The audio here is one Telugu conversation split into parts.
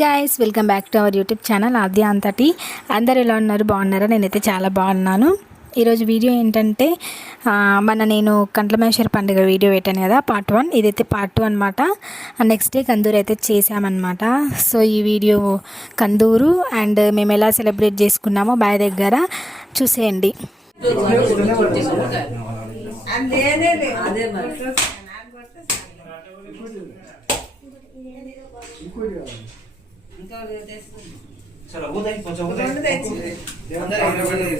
Guys welcome back to our YouTube channel Aadya అంతటి అందరు ఎలా ఉన్నారు? బాగున్నారా? నేనైతే చాలా బాగున్నాను. ఈరోజు వీడియో ఏంటంటే మన నేను కంట్లమేశ్వర పండుగ వీడియో పెట్టాను కదా పార్ట్ వన్ ఇదైతే పార్ట్ టూ అనమాట నెక్స్ట్ డే కందూరు అయితే చేసామన్నమాట సో ఈ వీడియో కందూరు అండ్ మేము ఎలా సెలబ్రేట్ చేసుకున్నామో బాయ్ దగ్గర చూసేయండి. అదే चलो वो नहीं पहुंचा वो नहीं अंदर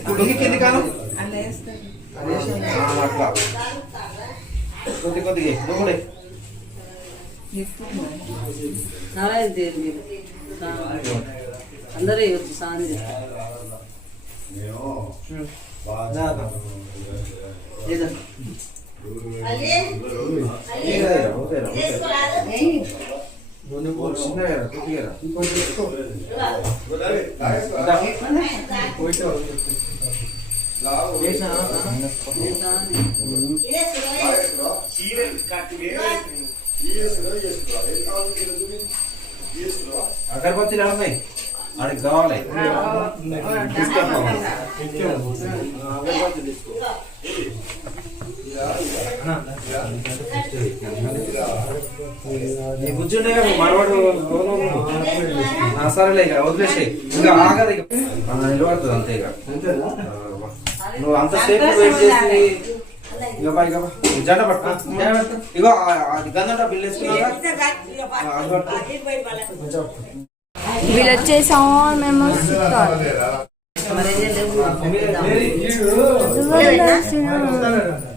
डोंगी कितने कानो అట్లా కొద్ది కొద్దిగా లోపడే నారాయణ దేవి మీరు అందరూ ఇవ్వచ్చు సాంది అగరబత్తి ఉన్నాయి ఆడికి కావాలి కూర్చుంటే మనవాడు సరేలే ఇక వదిలేసే ఇంకా ఆగదు ఇక. నిలబడుతుంది అంతే ఇక. నువ్వు అంతసేపు వెయిట్ చేసి ఇక ఇక జెండా పట్టు. ఇగో ఆ- అది గందంట బిల్ పట్టు. వీళ్ళు వచ్చేసాం మేము లేవు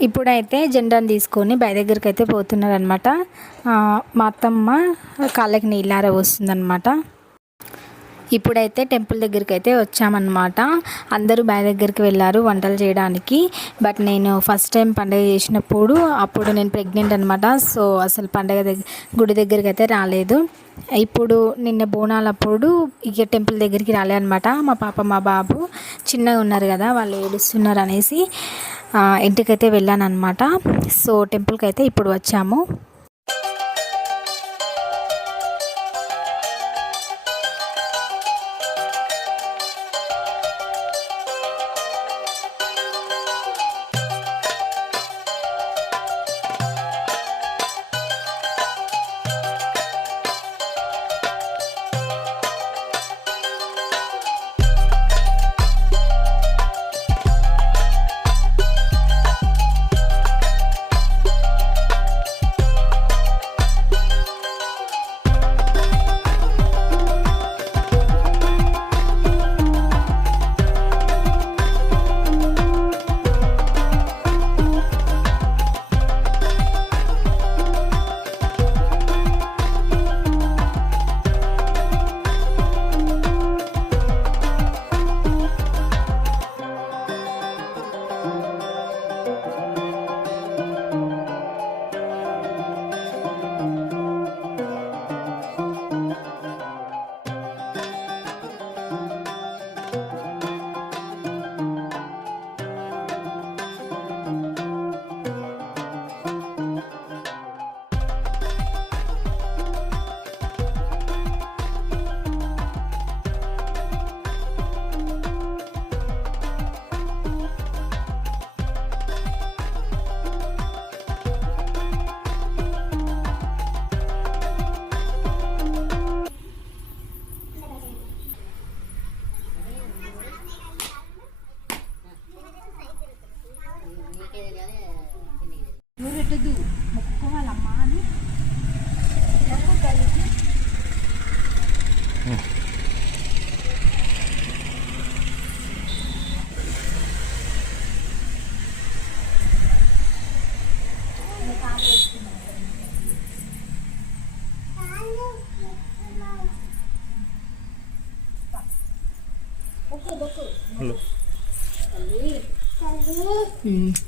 ఇప్పుడైతే జెండాను తీసుకొని బయ దగ్గరికి అయితే పోతున్నారు అనమాట మా అత్తమ్మ కాళ్ళకి నీళ్ళార వస్తుందన్నమాట ఇప్పుడైతే టెంపుల్ దగ్గరికి అయితే వచ్చామన్నమాట. అందరూ బావి దగ్గరికి వెళ్ళారు వంటలు చేయడానికి. బట్ నేను ఫస్ట్ టైం పండగ చేసినప్పుడు అప్పుడు నేను ప్రెగ్నెంట్ అనమాట సో అసలు పండగ దగ్గర గుడి దగ్గరికి అయితే రాలేదు. ఇప్పుడు నిన్న బోనాలప్పుడు ఇక టెంపుల్ దగ్గరికి రాలే అనమాట మా పాప మా బాబు చిన్నగా ఉన్నారు కదా వాళ్ళు ఏడుస్తున్నారు అనేసి ఇంటికైతే వెళ్ళాను అనమాట సో టెంపుల్కి అయితే ఇప్పుడు వచ్చాము.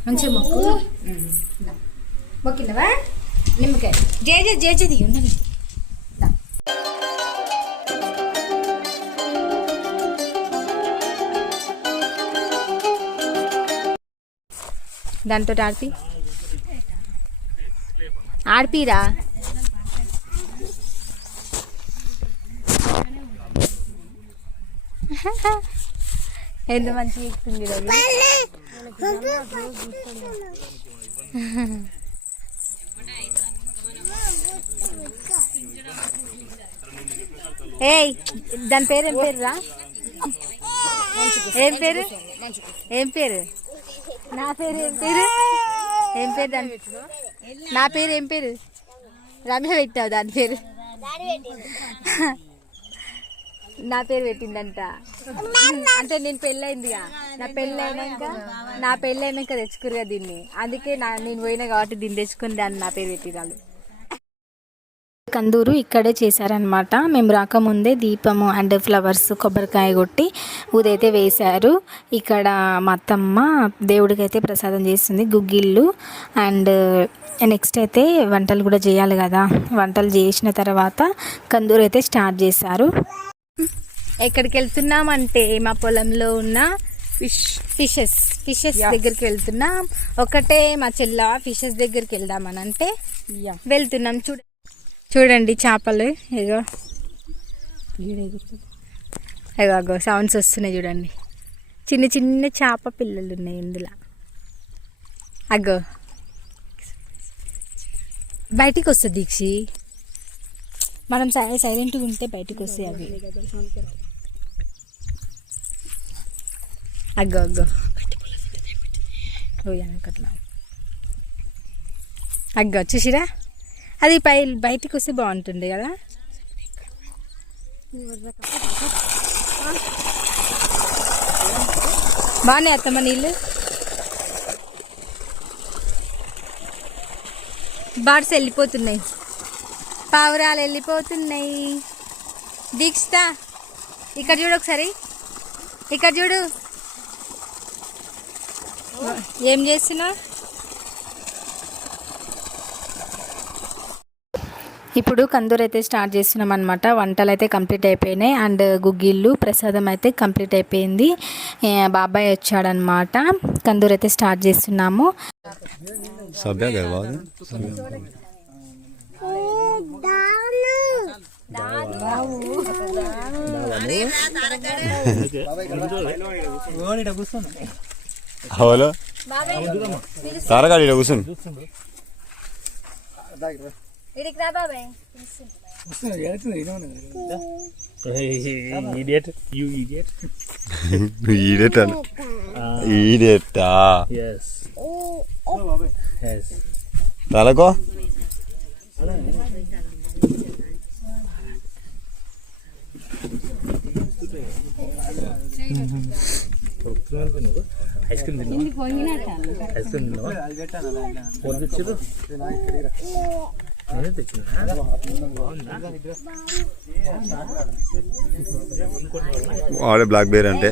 మంచి మొక్కు. మొక్కిందవా? నిమ్మకాయ. జేజ జేజ దిగి ఉండండి. దాంతో ఆడిపి. ఆడిపిరా? ఎంత మంచిగా ఇస్తుంది రోజు ఏయ్ దాని పేరు ఏం పేరు? రా ఏం పేరు ఏం పేరు? నా పేరు ఏం పేరు? ఏం పేరు దాని? నా పేరు ఏం పేరు? రమ్య పెట్టావు దాని పేరు. నా పేరు పెట్టిందంట. అంటే నేను పెళ్ళయిందిగా నా పెళ్ళి అయినాక నా పెళ్ళి అయినాక తెచ్చుకురుగా దీన్ని. అందుకే నా నేను పోయినా కాబట్టి దీన్ని తెచ్చుకుని దాన్ని నా పేరు పెట్టిరాలు కందూరు ఇక్కడే చేశారనమాట మేము రాకముందే దీపము అండ్ ఫ్లవర్స్ కొబ్బరికాయ కొట్టి ఊదైతే వేశారు. ఇక్కడ మా అత్తమ్మ దేవుడికి అయితే ప్రసాదం చేస్తుంది గుగ్గిళ్ళు. అండ్ నెక్స్ట్ అయితే వంటలు కూడా చేయాలి కదా. వంటలు చేసిన తర్వాత కందూరు అయితే స్టార్ట్ చేశారు. ఎక్కడికి వెళ్తున్నామంటే మా పొలంలో ఉన్న ఫిష్ ఫిషెస్ ఫిషెస్ దగ్గరికి వెళ్తున్నాం. ఒకటే మా చెల్ల ఫిషెస్ దగ్గరికి వెళ్దామని అంటే వెళ్తున్నాం. చూడ చూడండి చేపలు. ఇగో. ఇగో అగో సౌండ్స్ వస్తున్నాయి చూడండి. చిన్న చిన్న చేప పిల్లలు ఉన్నాయి ఇందులో. అగో బయటికి వస్తుంది దీక్షి. మనం సై సైలెంట్గా ఉంటే బయటికి వస్తాయి అవి. అగ్గో అగ్గో. అగ్గో చూసిరా? అది పై బయటికి వస్తే బాగుంటుంది కదా? బాగున్నాయి అత్తమ్మ నీళ్ళు. బాడ్స్ వెళ్ళిపోతున్నాయి. పావురాలు వెళ్ళిపోతున్నాయి. దీక్షిత ఇక్కడ చూడు ఒకసారి. ఇక్కడ చూడు. ఏం చేస్తున్నావు? ఇప్పుడు కందూరు అయితే స్టార్ట్ చేస్తున్నాం అనమాట వంటలు అయితే కంప్లీట్ అయిపోయినాయి. అండ్ గుగ్గిళ్ళు ప్రసాదం అయితే కంప్లీట్ అయిపోయింది. బాబాయ్ వచ్చాడనమాట కందూరు అయితే స్టార్ట్ చేస్తున్నాము. హలో? తారగాడు ఇక్కడ కూర్చోండి idiot. You idiot. ఈడేట్ అని ఈడేటా Yes. Yes. తలకో. ఐస్ క్రీమ్ తిన్నావా? ఐస్ క్రీమ్ తిన్నావా? పొద్దు వాడే బ్లాక్ బేర్ అంటే.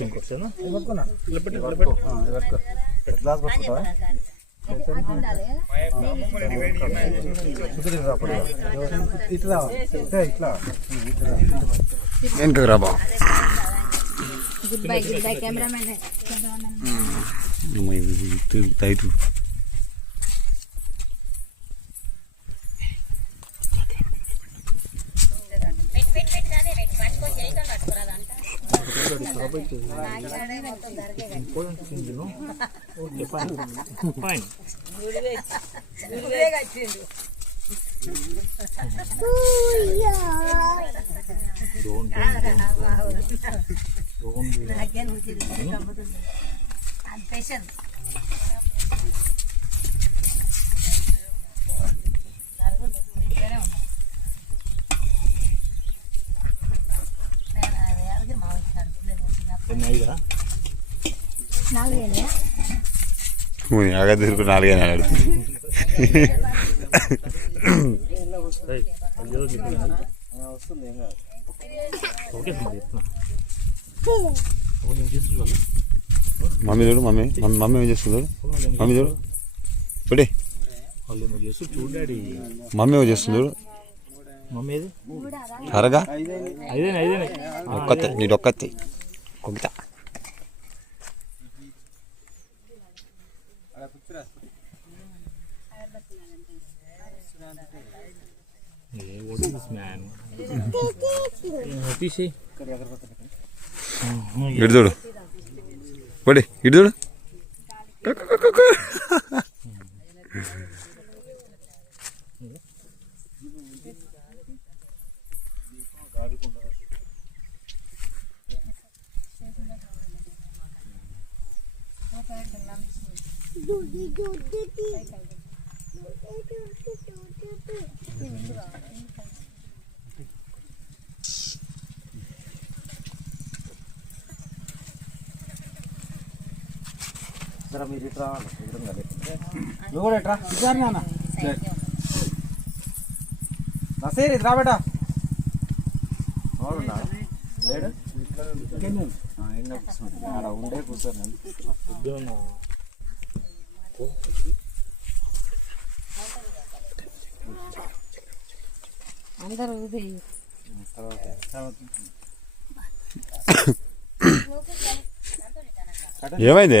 ఇంకొచ్చాను వెనకకు రా బావ good bye good bye cameraman tight okay fine fine ఐదా ఆగా తిరుగు నాలుగే అన్నాడు ఓకే మరి చెప్తున్నా ఏం చేస్తుంది వాళ్ళు మమ్మీ చూడు మమ్మీ మమ్మీ ఏం చేస్తుంది చూడు మమ్మీ చూడు చూడు మమ్మీ ఏమో చేస్తుంది చూడు త్వరగా ఒక్కతే నీ ఒక్కతే. కొంత ఏ వాట్ ఇస్ దిస్ మ్యాన్. తీసి. ఇటు చూడు పడి ఇటు చూడు జర మీరు ఇట్రా. నువ్వు కూడా ఇట్రా. ఇచ్చారు నాన్న. నసేరి ఇట్రా బేటా. అవునా లేడు? ఆ, ఎన్నో కూర్చోండి. ఆడ ఉండే కూర్చోండి. ఏమైంది?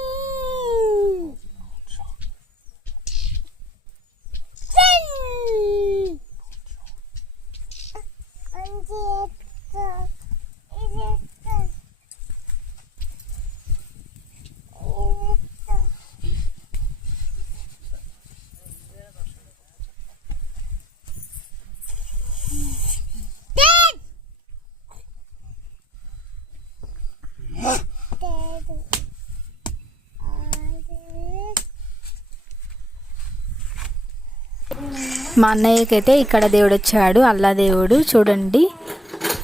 మా అన్నయ్యకైతే ఇక్కడ దేవుడు వచ్చాడు అల్లా దేవుడు. చూడండి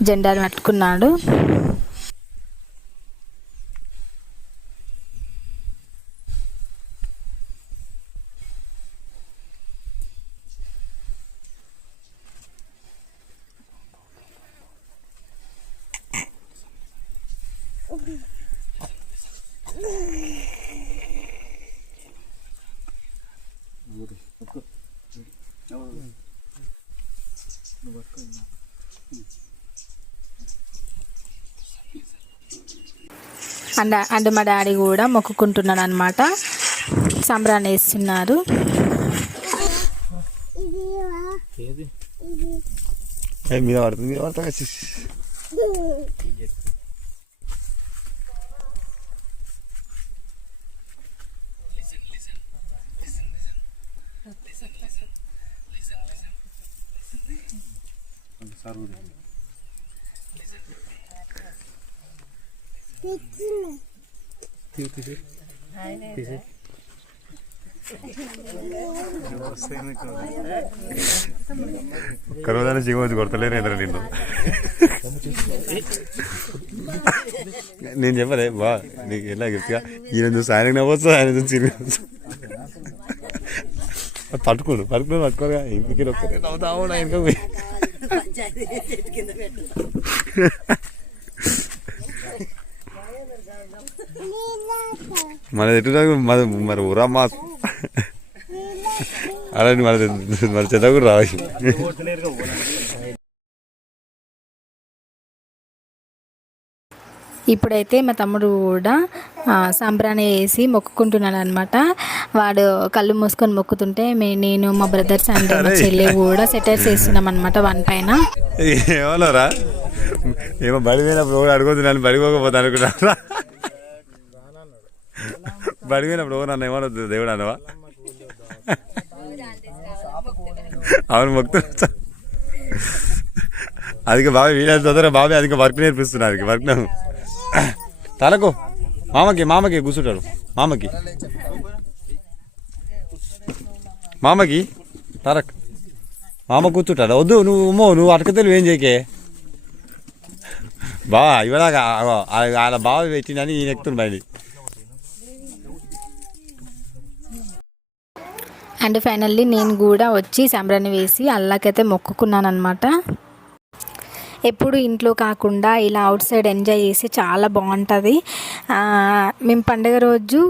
జెండాలు పట్టుకున్నాడు అండ్ అండ్ మా డాడీ కూడా మొక్కుకుంటున్నాడు అనమాట సంబరాన్ని వేస్తున్నారు. ఏది? ఏ, మీద పడుతుంది మీద పడుతుంది ఛీ, కరోనా జీవోజు కొడతలేరు ఎదురు నిన్ను? నేను చెప్పలే బా నీకు ఎలా గిఫ్ట్గా ఈయన చూసి ఆయనకు నవ్వచ్చు ఆయన చూసి ఈయనకి పట్టుకోడు పట్టుకుని పట్టుకోగా ఇంటికి నవ్వుతావు ఇంకా పోయి. మన ఎటు మరి మరి మన చెత్త కూడా రావాలి ఇప్పుడైతే మా తమ్ముడు కూడా ఆ, సంబరాన్ని వేసి మొక్కుకుంటున్నాడు అనమాట వాడు కళ్ళు మూసుకొని మొక్కుతుంటే మే నేను మా బ్రదర్స్ అండ్ మా చెల్లి కూడా సెటర్స్ వేస్తున్నాం అనమాట వన్ పైన. ఏమన్నారా ఏమో బడి పోయినప్పుడు కూడా అడుగుతుంది నన్ను బడి పోకపోతే అనుకున్నారా బడి ప్రభు నన్ను ఏమనొద్దు దేవుడు అనవా అవును మొక్తు అది బాబు వీళ్ళ తొందరగా బాబు అది వర్క్ నేర్పిస్తున్నారు వర్క్ తలకు మామకి మామకి కూర్చుంటారు మామకి. మామకి తరక్ మామ కూర్చుంటాడు. వద్దు నువ్వు ఉమ్మో నువ్వు అటకతలు ఏం చేయకే? బా ఇవ్వలాగా వాళ్ళ బావి పెట్టినని ఈయన ఎక్కుతుంది అండ్ ఫైనల్లీ నేను కూడా వచ్చి సంబరాన్ని వేసి అల్లాకైతే మొక్కుకున్నాను అనమాట ఎప్పుడు ఇంట్లో కాకుండా ఇలా అవుట్ సైడ్ ఎంజాయ్ చేసి చాలా బాగుంటుంది. మేము పండగ రోజు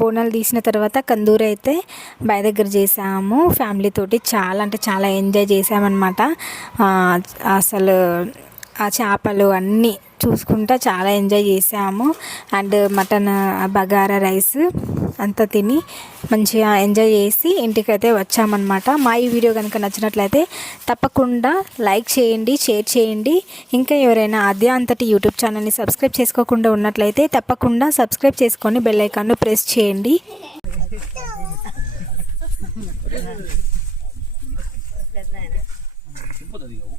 బోనాలు తీసిన తర్వాత కందూరు అయితే బయ దగ్గర చేసాము. ఫ్యామిలీతోటి చాలా అంటే చాలా ఎంజాయ్ చేసామన్నమాట. అసలు ఆ చేపలు అన్నీ చూసుకుంటా చాలా ఎంజాయ్ చేసాము. అండ్ మటన్ బగారా రైస్ అంతా తిని మంచిగా ఎంజాయ్ చేసి ఇంటికైతే వచ్చామన్నమాట. మా ఈ వీడియో కనుక నచ్చినట్లయితే తప్పకుండా లైక్ చేయండి షేర్ చేయండి. ఇంకా ఎవరైనా అదే అంతటి యూట్యూబ్ ఛానల్ని సబ్స్క్రైబ్ చేసుకోకుండా ఉన్నట్లయితే తప్పకుండా సబ్స్క్రైబ్ చేసుకొని బెల్ ఐకాన్ను ప్రెస్ చేయండి.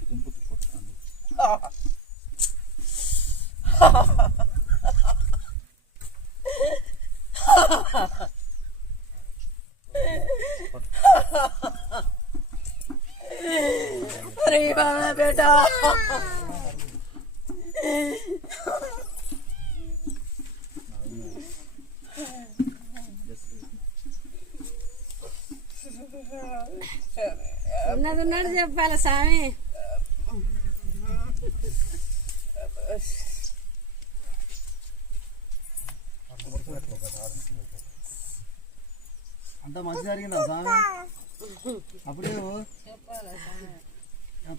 ఉన్నది ఉన్నట్టు చెప్పాలి స్వామి అంత మంచి జరిగిందా స్వామి అప్పుడే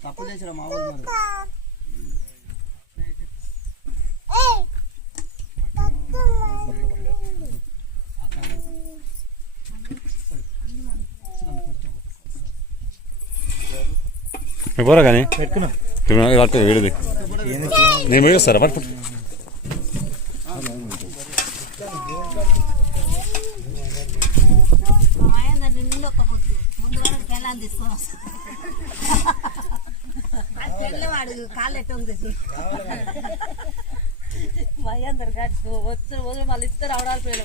తప్పు చేసిరా మా వాళ్ళు మరి? పోరా కానీ. పట్టు వీడిది. నేను పట్టు పట్టు. తెల్లవాడు కాళ్ళు ఎట్ట ఉంది మహేందర్ గారు వచ్చి మళ్ళీ ఇద్దరు అవడాలి పిల్లలు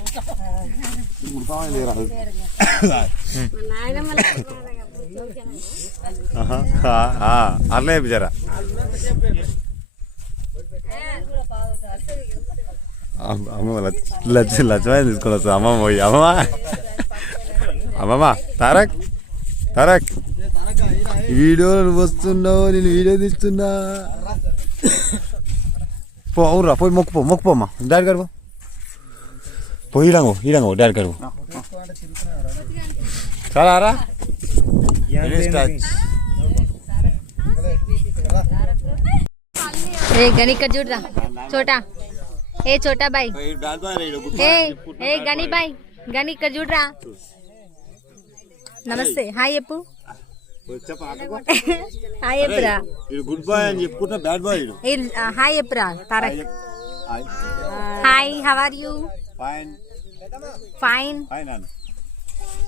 అట్లే చెప్పారా అమ్మమ్మ లచ్చ లచ్చమైన తీసుకొని అమ్మమ్మ పోయి అమ్మమ్మ. అమ్మమ్మ తారక్ తారక్. వీడియోలో వస్తున్నావు నేను వీడియో తీస్తున్నా. పో అవురా పోయి మొక్కుపో మొక్కుపోమ్మా డాడీ గారు పో. పోయి ఈడంగో ఈడంగో డాడీ గారు. చాలా రా ఏ గని ఇక్కడ చూడరా. చోటా. ఏ చోటా బాయ్. ఏ ఏ గని బాయ్. గని ఇక్కడ చూడరా. నమస్తే. హాయ్ చెప్పు. హాయ్ చెప్పురా గుడ్ బాయ్ అని చెప్పుకుంటా బ్యాడ్ బాయ్ హాయ్ చెప్పురా Tarak. Hi. How are you fine fine fine Anu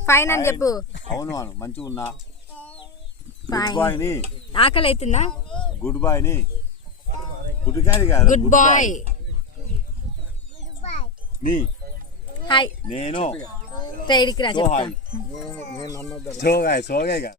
fine అని చెప్పు. అవును అను మంచిగా ఉన్నా. గుడ్ బాయ్ని. ఆకలి అవుతుందా గుడ్ బాయ్ని. గుడ్ గారి కాదు గుడ్ బాయ్ నీ. హాయ్ నేను. ట్రైడ్కి రా సో చెప్తా హాయ్ సోగాయ్ సోగాయ్ కాదు